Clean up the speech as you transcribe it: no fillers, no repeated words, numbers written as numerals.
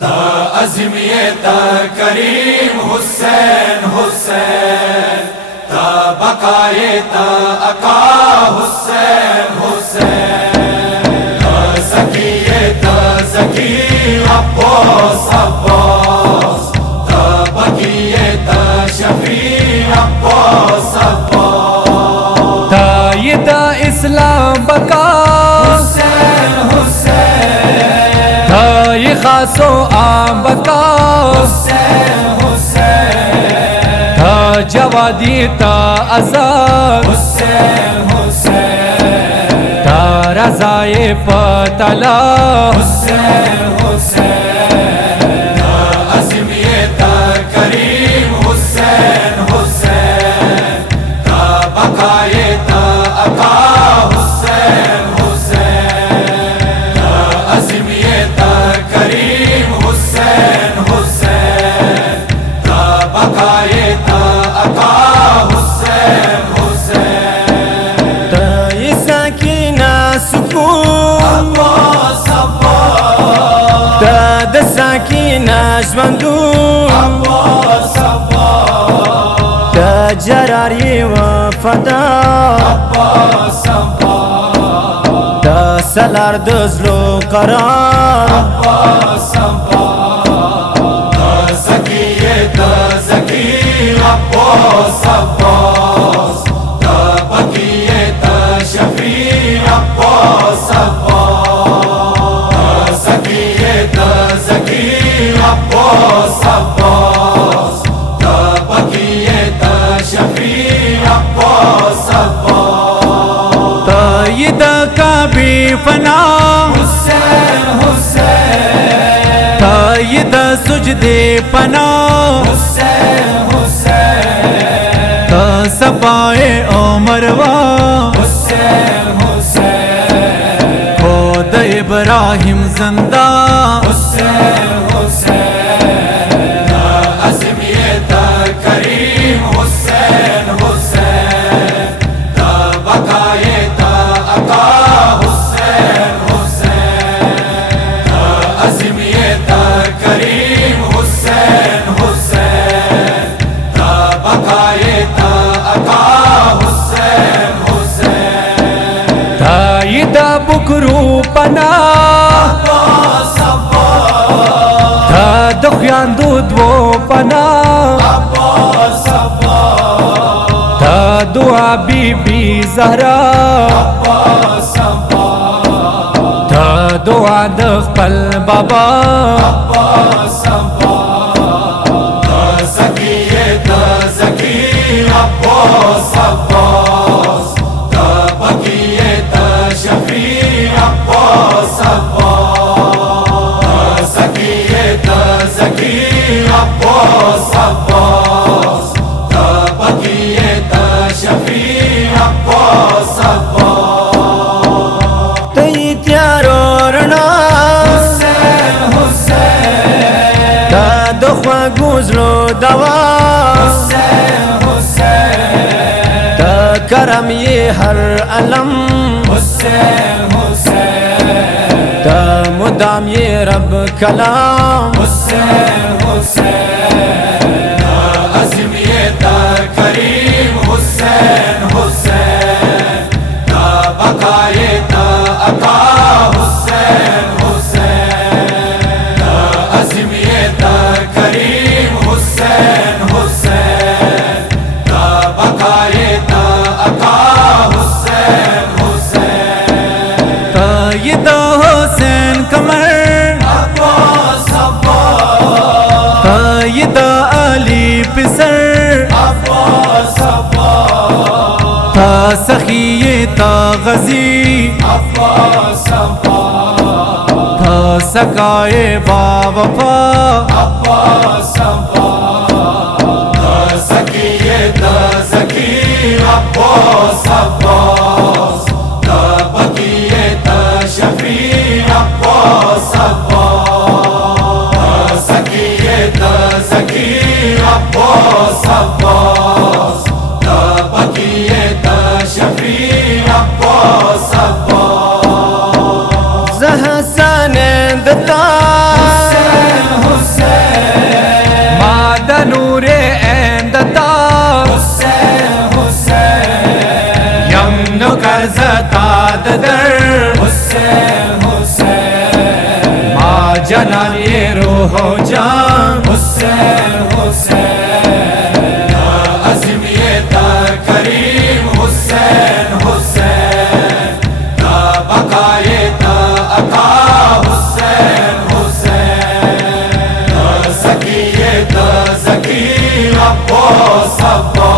अज़मिये ता करीम हुसैन हुसैन ता बकाये ता अका हुसैन हुसैन ता ज़किये ता ज़की अब्बास अब्बास ता बकिये ता शफी अब्बास अब्बास ता ये ता इस्लाम बका हुसैन हुसैन ता ये खासो आम बका हुसैन हुसैन ता जवादी ता आजाद हुसैन हुसैन ता रज़ाए पतला हुसैन हुसैन ता अज़मिये ता करीम हुसैन हुसैन ता बकाये ता अका हुसैन हुसैन ता अज़मिये ता करीम हुसैन हुसैन ता बकाये ता अका हुसैन हुसैन ता ये साकिना सुकून अब्बास अब्बास ता द साकिना ژوندون अब्बास अब्बास ता जरारी वफदा अब्बास अब्बास ता सलार द زلو قرار अब्बास अब्बास ज़किये ता ज़की अब्बास अब्बास ता बकिये ता शफी अब्बास अब्बास ज़किये ता ज़की अब्बास अब्बास ता बकिये ता शफी अब्बास अब्बास ता ये दा काबी फना हुसैन हुसैन ता ये दा सुजदे पना हुसैन हुसैन ता सफाए उमरवा हुसैन हुसैन खुद इब्राहिम जिंदा हुसैन हुसैन ता अज़मिये ता करीम हुसैन हुसैन ता बकाये ता अका हुसैन हुसैन ता अज़मिये ता करीम हुसैन हुसैन ता बकाये ता अका हुसैन हुसैन ता ये दा बुकरू पना अब्बास अब्बास ता दुखियान दूध वो पना अब्बास अब्बास ता दुआ बीबी जहरा अब्बास अब्बास ता दुआ दखल बाबा अब्बास अब्बास ज़किये ता ज़की अब्बास अब्बास ता बकिये ता शफी अब्बास अब्बास ज़किये ता ज़की अब्बास अब्बास ता बकिये ता शफी अब्बास अब्बास ता ये त्यारो रना हुसैन हुसैन ता दुखवा गुजलो दवा हुसैन हुसैन ता करम ये हर अलम हुसैन हुसैन ता मुदाम ये रब कलाम हुसैन हुसैन ता अज़मिये ता करीम हुसैन हुसैन ता बकाये ता अका हुसैन हुसैन ता अज़मिये ता करीम हुसैन हुसैन ता बकाये ता अका हुसैन हुसैन ता ये दा हुसैन कमर अब्बास अब्बास ता ये दा अली पिसर अब्बास अब्बास ता सखिये ता गजी अब्बास अब्बास ता सकाए बावफा अब्बास अब्बास ज़किये ता ज़की अब्बास अब्बास ता बकिये ता शफी अब्बास अब्बास ज़किये ता ज़की अब्बास अब्बास ता बकिये ता शफी अब्बास अब्बास जहसन दता हुसैन सदर हुसैन हुसैन माँ जनानी रूह जान हुसैन हुसैन अज़्मिए ता करीम हुसैन हुसैन ता बकाए ता अका हुसैन हुसैन ता ज़की अब्बास अब्बास